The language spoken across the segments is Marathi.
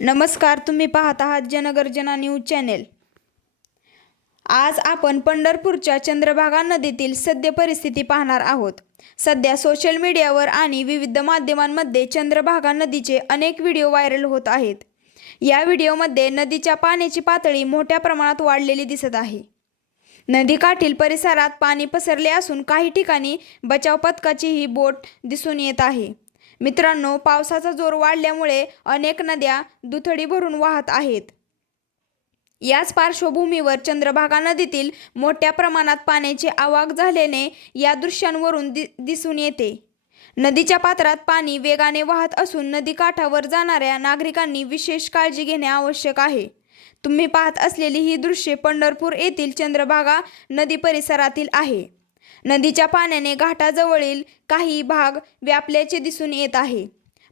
नमस्कार, तुम्ही पाहत आहात जनगर्जना न्यूज चॅनेल। आज आपण पंढरपूरच्या चंद्रभागा नदीतील सद्य परिस्थिती पाहणार आहोत। सध्या सोशल मीडियावर आणि विविध माध्यमांमध्ये चंद्रभागा नदीचे अनेक व्हिडिओ व्हायरल होत आहेत। या व्हिडिओमध्ये नदीच्या पाण्याची पातळी मोठ्या प्रमाणात वाढलेली दिसत आहे। नदीकाठील परिसरात पाणी पसरले असून काही ठिकाणी बचाव पथकाचीही बोट दिसून येत आहे। मित्रांनो, पावसाचा जोर वाढल्यामुळे अनेक नद्या दुथडी भरून वाहत आहेत। याच पार्श्वभूमीवर चंद्रभागा नदीतील मोठ्या प्रमाणात पाण्याची आवक झाल्याने या दृश्यांवरून दिसून येते। नदीच्या पात्रात पाणी वेगाने वाहत असून नदीकाठावर जाणाऱ्या नागरिकांनी विशेष काळजी घेणे आवश्यक आहे। तुम्ही पाहत असलेली ही दृश्ये पंढरपूर येथील चंद्रभागा नदी परिसरातील आहे। नदीच्या पाण्याने घाटाजवळील काही भाग व्यापल्याचे दिसून येत आहे।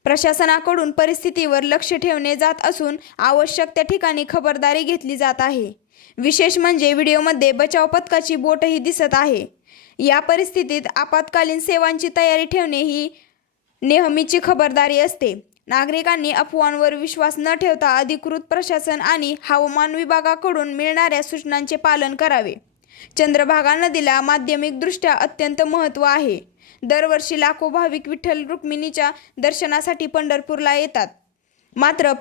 प्रशासनाकडून परिस्थितीवर लक्ष ठेवले जात असून आवश्यक त्या ठिकाणी खबरदारी घेतली जात आहे। विशेष म्हणजे व्हिडिओमध्ये बचाव पथकाची बोटही दिसत आहे। या परिस्थितीत आपत्कालीन सेवांची तयारी ठेवणे ही नेहमीची खबरदारी असते। नागरिकांनी अफवांवर विश्वास न ठेवता अधिकृत प्रशासन आणि हवामान विभागाकडून मिळणाऱ्या सूचनांचे पालन करावे। चंद्रभागा नदीला माध्यमिकदृष्ट्या अत्यंत महत्त्व आहे। दरवर्षी लाखो भाविक विठ्ठल रुक्मिणीच्या दर्शनासाठी पंढरपूरला येतात। मात्र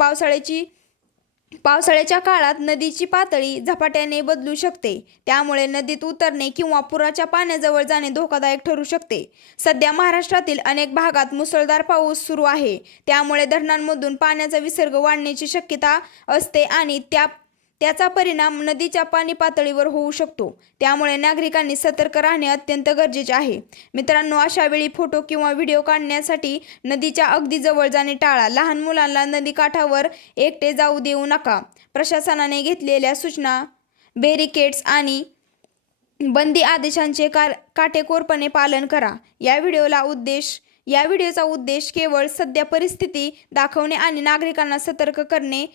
पावसाळ्याच्या काळात नदीची पातळी झपाट्याने बदलू शकते। त्यामुळे नदीत उतरणे किंवा पुराच्या पाण्याजवळ जाणे धोकादायक ठरू शकते। सध्या महाराष्ट्रातील अनेक भागात मुसळधार पाऊस सुरू आहे। त्यामुळे धरणांमधून पाण्याचा विसर्ग वाढण्याची शक्यता असते आणि त्याचा परिणाम नदीच्या पाणी पातळीवर होऊ शकतो। त्यामुळे नागरिकांनी सतर्क राहणे अत्यंत गरजेचे आहे। मित्रांनो, अशा वेळी फोटो किंवा व्हिडिओ काढण्यासाठी नदीच्या अगदी जवळ जाणे टाळा। लहान मुलांना नदीकाठावर एकटे जाऊ देऊ नका। प्रशासनाने घेतलेल्या सूचना, बॅरिकेड्स आणि बंदी आदेशांचे काटेकोरपणे पालन करा। या व्हिडिओचा उद्देश केवळ सद्य परिस्थिती दाखवणे आणि नागरिकांना सतर्क करणे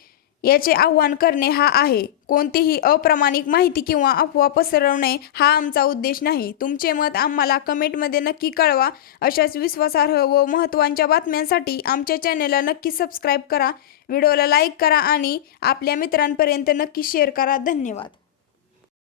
याचे आवाहन करणे हा आहे। कोणतीही अप्रामाणिक माहिती किंवा अफवा पसरवणे हा आमचा उद्देश नाही। तुमचे मत आम्हाला कमेंटमध्ये नक्की कळवा। अशाच विश्वासार्ह व महत्त्वाच्या बातम्यांसाठी आमच्या चॅनेलला नक्की सबस्क्राईब करा, व्हिडिओला लाईक करा आणि आपल्या मित्रांपर्यंत नक्की शेअर करा। धन्यवाद।